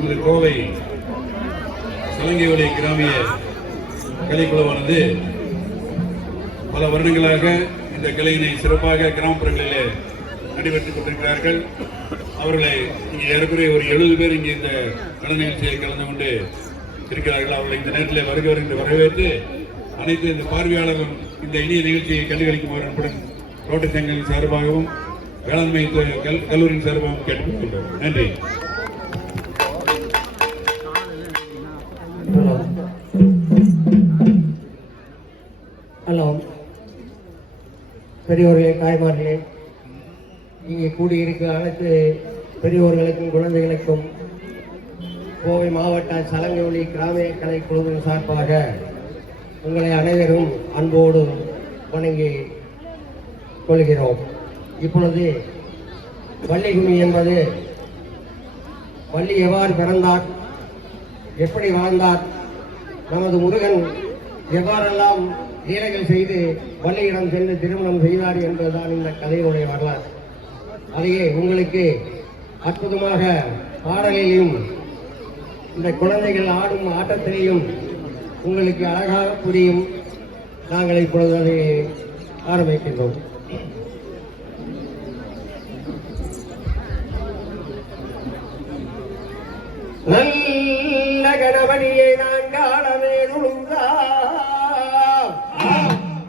நமது கோவை சலங்கைவெளி கிராமிய கலைக்குழுவானது பல வருடங்களாக இந்த கலையினை சிறப்பாக கிராமப்புறங்களிலே நடைபெற்றுக் கொண்டிருக்கிறார்கள். அவர்களை இங்கே ஏறக்குறைய ஒரு 70 பேர் இங்கே இந்த கலை நிகழ்ச்சியில் கலந்து கொண்டு இருக்கிறார்கள். அவர்களை இந்த நேரத்தில் வருகிறவர் என்று வரவேற்று அனைத்து இந்த பார்வையாளர்களும் இந்த இனிய நிகழ்ச்சியை கண்டுகளிக்குமாறு அன்புடன் ரோட்டரி சங்கங்களின் சார்பாகவும் வேளாண்மை கல்லூரியின் சார்பாகவும் கேட்டுக்கொள்கிறோம். நன்றி. ஹலோ, பெரியோர்களே, தாய்மார்களே, இங்கே கூடியிருக்க அனைத்து பெரியோர்களுக்கும் குழந்தைகளுக்கும் கோவை மாவட்ட சலங்கைவெளி கிராமிய கலை குழுவின் சார்பாக உங்களை அனைவரும் அன்போடு வணங்கி கொள்கிறோம். இப்பொழுது வள்ளிகும்மி என்பது வள்ளி எவ்வாறு பிறந்தார், எப்படி வாழ்ந்தார், நமது முருகன் எவ்வாறெல்லாம் லீலைகள் செய்து வள்ளியிடம் சென்று திருமணம் செய்தார் என்பதுதான் இந்த கதையினுடைய வரலாறு. அதையே உங்களுக்கு அற்புதமாக பாடலிலும் இந்த குழந்தைகள் ஆடும் ஆட்டத்திலையும் உங்களுக்கு அழகாக புரியும். நாங்கள் இப்பொழுது அதை ஆரம்பிக்கின்றோம். நல்ல கணவனியை நாங்கள்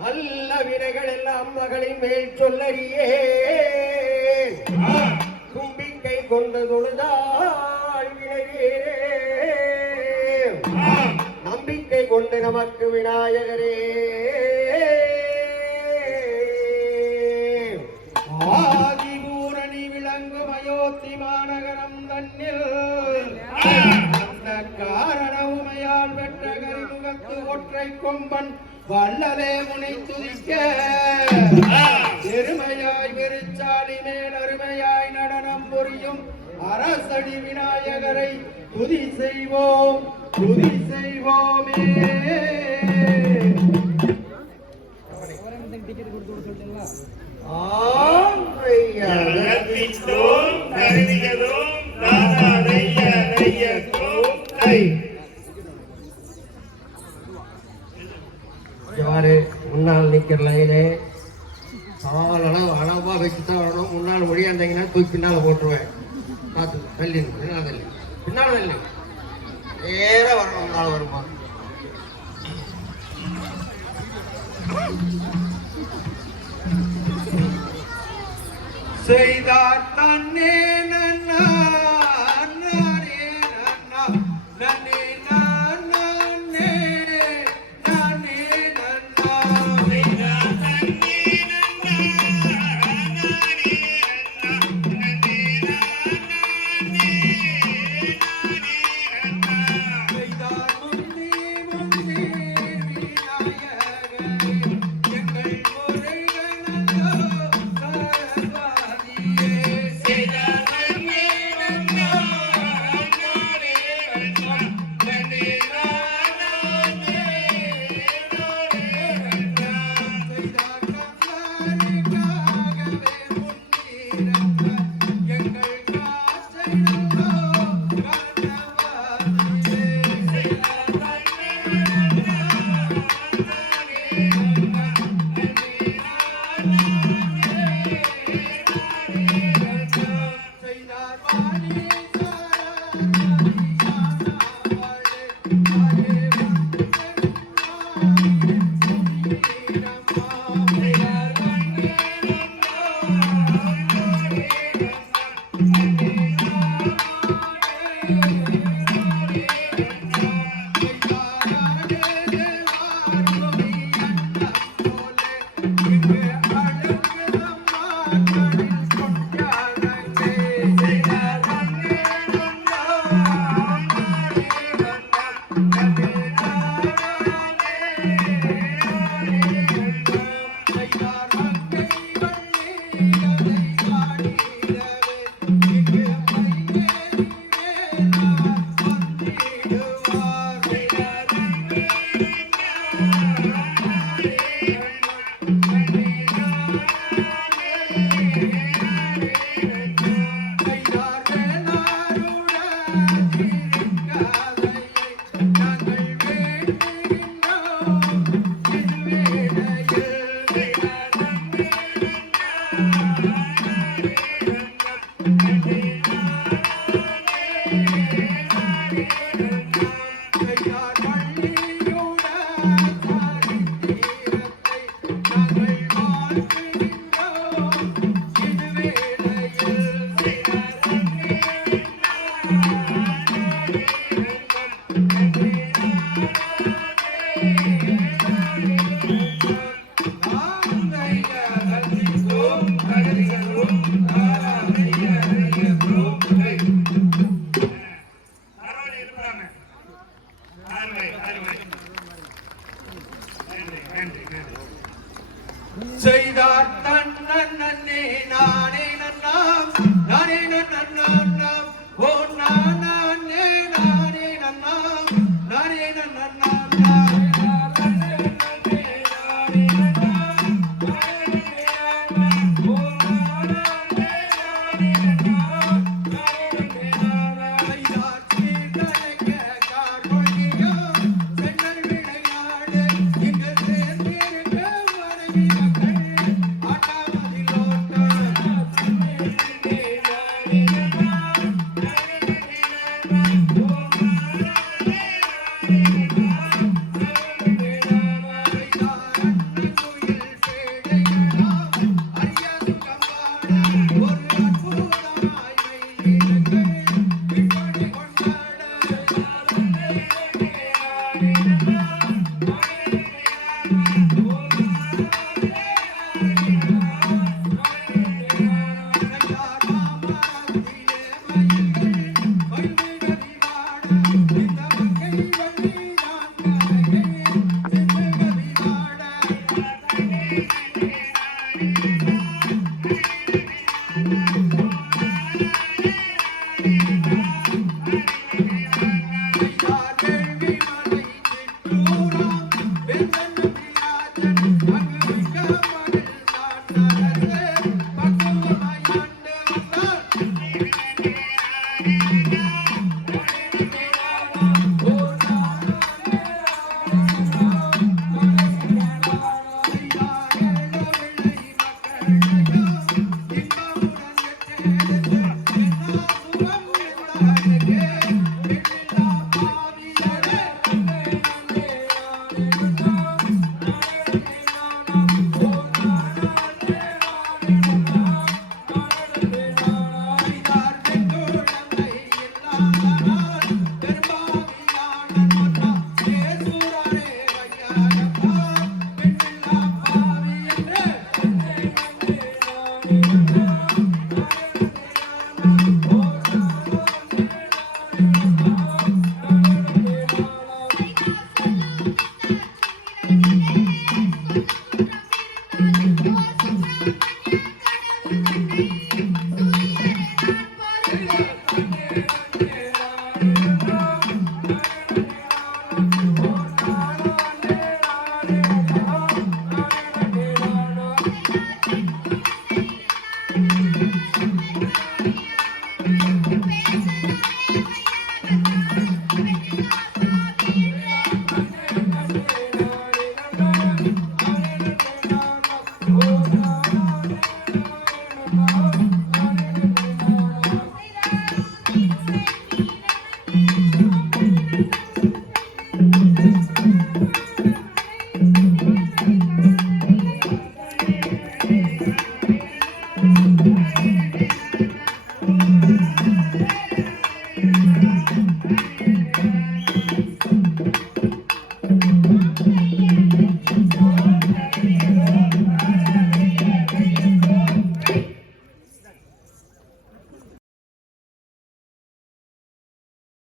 அல்ல வினைகள் எல்லாம் மகளின் மேல் சொல்லறியே தும்பிக்கை கொண்ட தொழுதாள் வினையே நம்பிக்கை கொண்டு நமக்கு விநாயகரே ஆதிபூரணி விளங்கும் அயோத்தி மாநகரம் தன்னில் காரண உமையால் வெற்ற கரிமுகத்து ஒற்றை கொம்பன் வல்லலே முனை துதிக்க பெருமையாய் விருச்சாலி மேல் அருமையாய் நடனம் புரியும் அரசடி விநாயகரை துதி செய்வோம், துதி செய்வோமே. இவ்வாறு முன்னால் நிற்கிற லைனே அளவா வச்சுதான் வரணும். முன்னால் முடியாந்தீங்கன்னா தூக்கி பின்னால போட்டுருவேன். பார்த்து தள்ளி பின்னால தள்ளி பின்னால தள்ளி நேரம் வரணும். முன்னால் வருமா செய்தார் தன்னே நன்னா நன்னே நன்னா நன்னே Say that. Thank you.